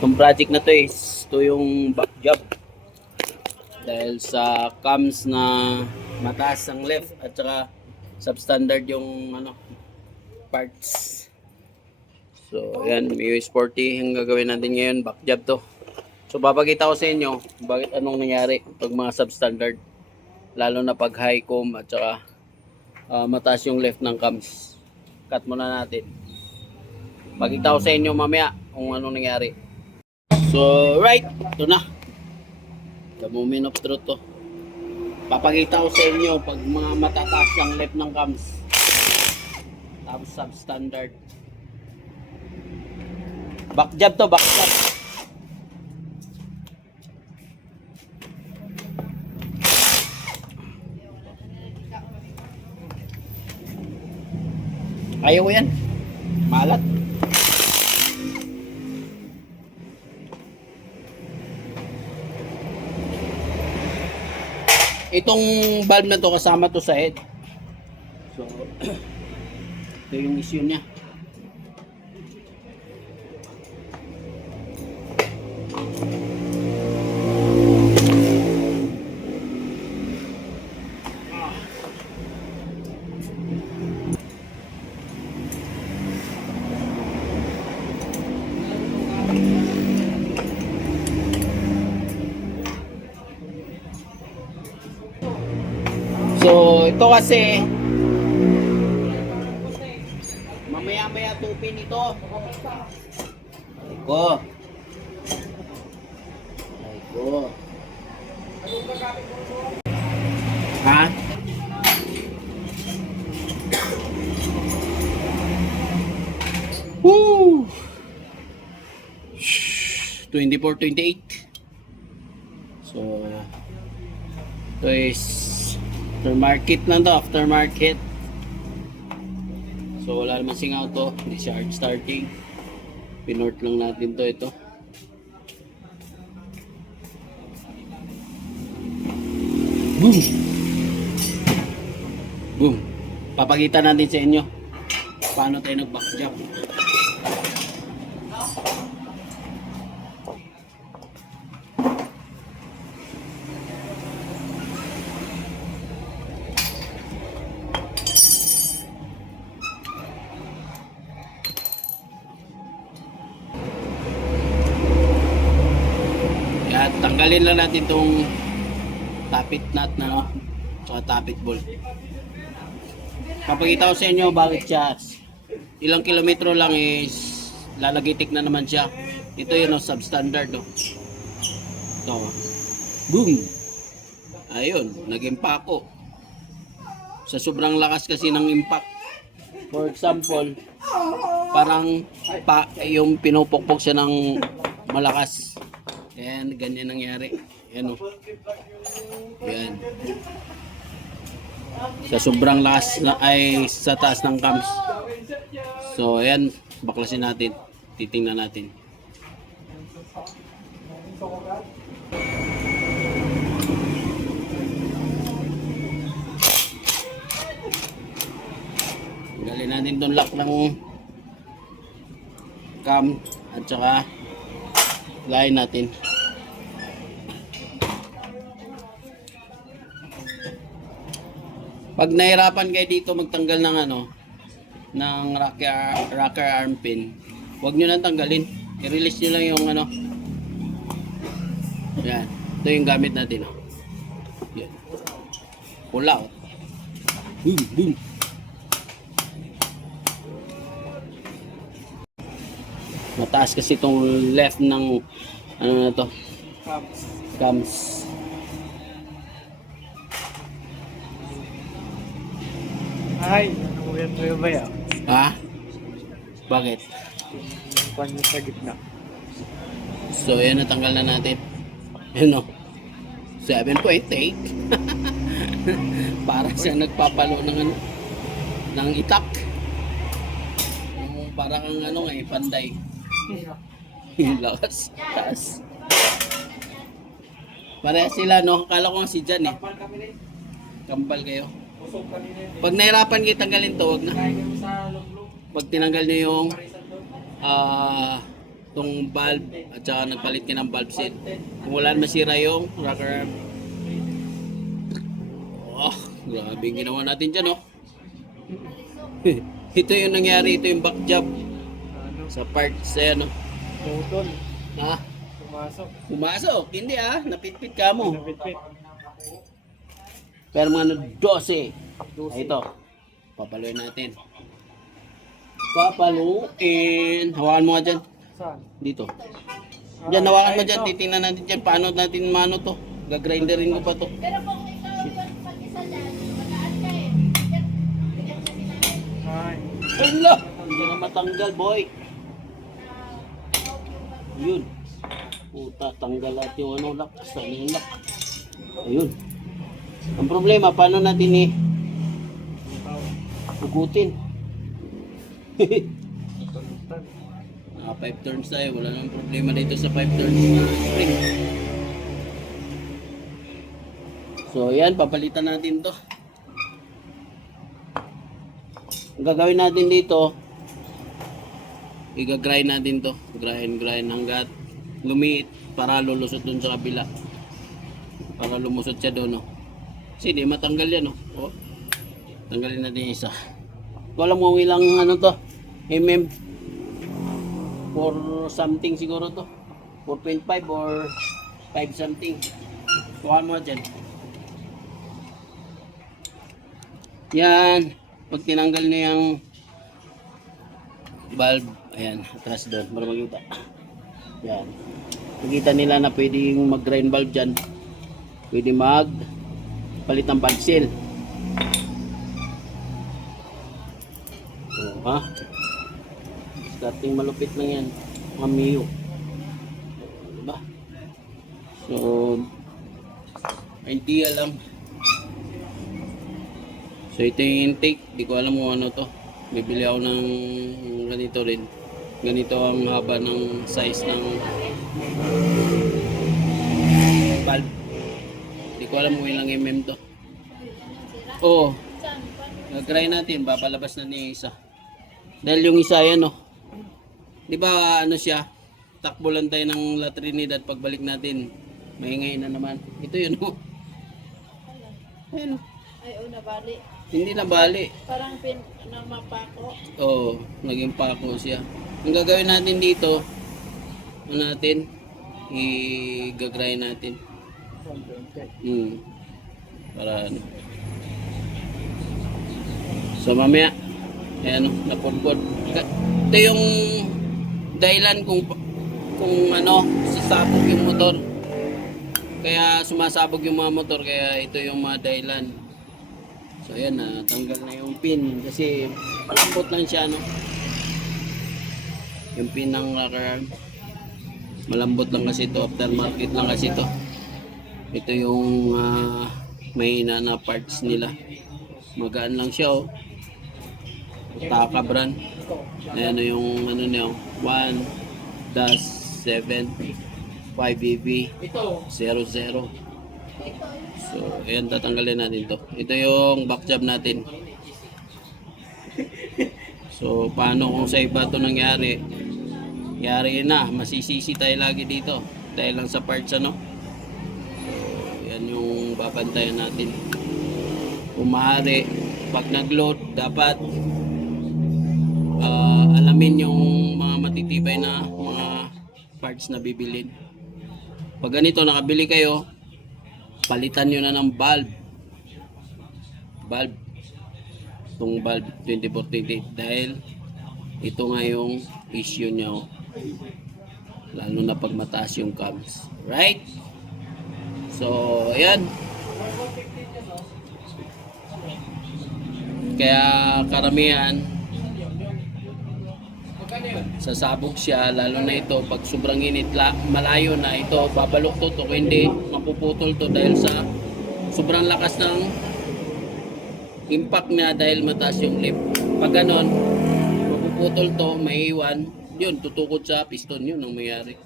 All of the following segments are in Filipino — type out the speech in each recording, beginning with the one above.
Itong project na to is ito yung back job. Dahil sa cams na mataas ang left at saka substandard yung ano parts. So, yan, MIUI Sporty ang gagawin natin ngayon, back job to. So, papakita ko sa inyo bakit anong nangyari pag mga substandard. Lalo na pag high comb at saka ah, mataas yung left ng cams. Cut muna natin. Pakita ko sa inyo mamaya kung anong nangyari. So, right, ito na. The moment of truth to. Papakita ko sa inyo pag mga matataas ang left ng cams. Tapos substandard. Back jab to, back jab. Ayaw ko yan. Itong valve na to kasama to sa head. So, ito yung issue niya. So, ito kasi mamaya-maya tupin ito. Ay ko. Ay ko. Ha? Woo! 24, 28. So, ito is aftermarket lang to, aftermarket. So, wala naman singaw to. Hindi siya hard starting. Pinort lang natin to ito. Boom! Boom! Papakita natin sa inyo paano tayo nag-back tanggalin lang natin tong tapit nut na no, tsaka tapit bolt. Papakita ko sa inyo bakit siya ilang kilometro lang is lalagitik na naman siya. Ito yun no, substandard no. Ito. Boom! Ayun, naging pako. Sa sobrang lakas kasi ng impact. For example, parang pa, yung pinupukpok siya ng malakas. Ayan, ganyan nangyari. Ayan o. Ayan. Sa sobrang lakas na ay sa taas ng cams. So, ayan. Baklasin natin. Titingnan natin. Tanggalin natin itong lock ng cam at saka line natin. Pag nahirapan kayo dito magtanggal ng ano ng rocker, rocker arm pin, huwag nyo nang tanggalin. I-release nyo lang yung ano. Yan. Ito yung gamit natin. Oh. Yan. Pull out. Boom, boom. Mataas kasi itong left ng ano na to cams Ay, nakuyan mo yung baya. ha? Bakit? Kuhan mo sa gitna. so yan natanggal na natin. Yun o 7.8 para siya nagpapalo ng ano ng itak. Yung para kang ano nga eh, panday. Yung lakas taas Pareha sila no? Akala ko nga si Jan eh. Kampal kayo pag nahirapan kayo tanggalin to wag na pag tinanggal nyo yung ah tong valve at saka nagpalit ka ng valve set. Kung wala masira yung rocker arm. Oh, grabe yung ginawa natin dyan, oh. ito yung nangyari, ito yung back job Ano? sa parts, ayan, oh. Putol. Ha? Pumasok. Pumasok, hindi ah, napitpit ka mo. Napitpit. Pero mga ano, 12. Ay, ito, papaluin natin. Papaluin. Hawakan mo nga dyan. Saan? Dito. Diyan, hawakan mo dyan. Titingnan natin dyan. Paano natin mano to. Gagrinderin ko pa to. Pero kung ikaw pag-isa dyan, magaan ka eh. Ay. Hala! Hindi na matanggal, boy. Yun. Puta, tanggal at yung ano, lock. Saan yung lock? Ayun. Ang problema, paano natin eh, hugutin? Naka 5 turns tayo, wala nang problema dito sa 5 turns na spring. So yan, papalitan natin to. Ang gagawin natin dito, i-grind natin to. Grind, grind hanggat lumiit para lulusot dun sa kabila. Para lumusot siya doon, no. Kasi di matanggal yan, no. Oh. Tanggalin natin isa. Alam kung ilang ano to, mm for something siguro to. 4.5 or 5 something. Kuha mo dyan. Yan. Pag tinanggal niyo yung valve ayan atras doon para makita yan. Makita nila na pwedeng mag grind valve dyan. Pwede mag palit ng valve seal so, ha Dating malupit lang yan. Mga Mio. Diba? So, idea lang. So, ito yung intake. Di ko alam kung ano to. Bibili ako ng ganito rin. Ganito ang haba ng size ng valve. Di ko alam kung ilang mm to. Oo. Nag-try natin. Papalabas na niya isa. Dahil yung isa yan, oh. Di ba ano siya? Takbo lang tayo ng La Trinidad pagbalik natin. Maingay na naman. Ito yun oh. Ayun oh. Ay, oh, nabali. Hindi na bali. Parang pin na mapako. Oo, naging pako siya. Ang gagawin natin dito, ano natin, i-gagray natin. Hmm. Para ano. So mamaya, ayan o, napudpod. Ka- Ito yung dahilan kung kung ano, sasabog yung motor. Kaya sumasabog yung mga motor, kaya ito yung mga dahilan. So ayan na, tanggal na yung pin kasi malambot lang siya no. Yung pin ng rocker. Malambot lang kasi ito, aftermarket lang kasi ito. Ito yung ah, mahina na parts nila. Magaan lang siya oh. Taka brand. Ayan o yung ano niya oh. 1 dash 7 5 BB 00. So, ayan tatanggalin natin to. Ito yung back job natin. So, paano kung sa iba to nangyari? Yari na, masisisi tayo lagi dito. Dahil lang sa parts ano. Yan yung babantayan natin. Kung pag nag-load, dapat ah, alamin yung mga matitibay na mga parts na bibilin. Pag ganito, nakabili kayo, palitan nyo na ng valve. Valve. Itong valve 2428 dahil ito nga yung issue nyo lalo na pag mataas yung cams. Right? So, ayan. Kaya karamihan sasabog siya lalo na ito pag sobrang init la, malayo na ito babaluktot o hindi mapuputol to dahil sa sobrang lakas ng impact niya dahil mataas yung lip. Pag ganon mapuputol to maiiwan yun tutukod sa piston yun ang mayari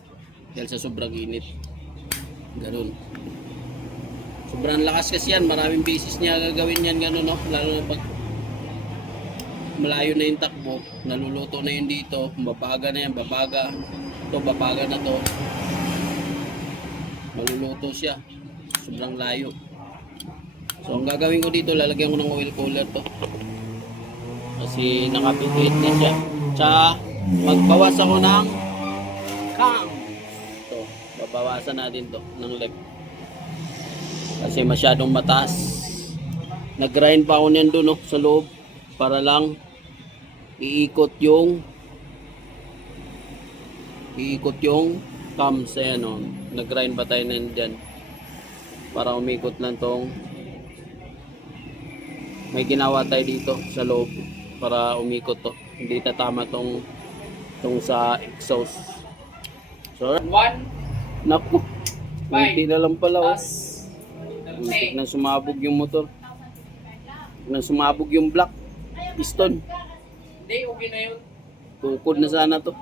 dahil sa sobrang init. Ganon sobrang lakas kasi yan maraming beses niya gagawin yan ganon no lalo na pag malayo na yung takbo, naluluto na yun dito, babaga na yan, babaga. to, babaga na to. Maluluto siya. Sobrang layo. So, ang gagawin ko dito, lalagyan ko ng oil cooler to. Kasi nakapituit na siya. Tsaka, magbawas ako ng cam. To, babawasan natin to ng left. Kasi masyadong mataas. Nag-grind pa ako niyan doon no, sa loob para lang iikot yung iikot yung cams ayan o. Nag-grind pa tayo na dyan para umikot lang tong may ginawa tayo dito sa loob para umikot to. Hindi tatama tong tong sa exhaust. So, One naku. Hindi na lang pala oh. Muntik na sumabog yung motor. Muntik na sumabog yung block. Piston. Hindi, okay na yun. Tukod na sana to.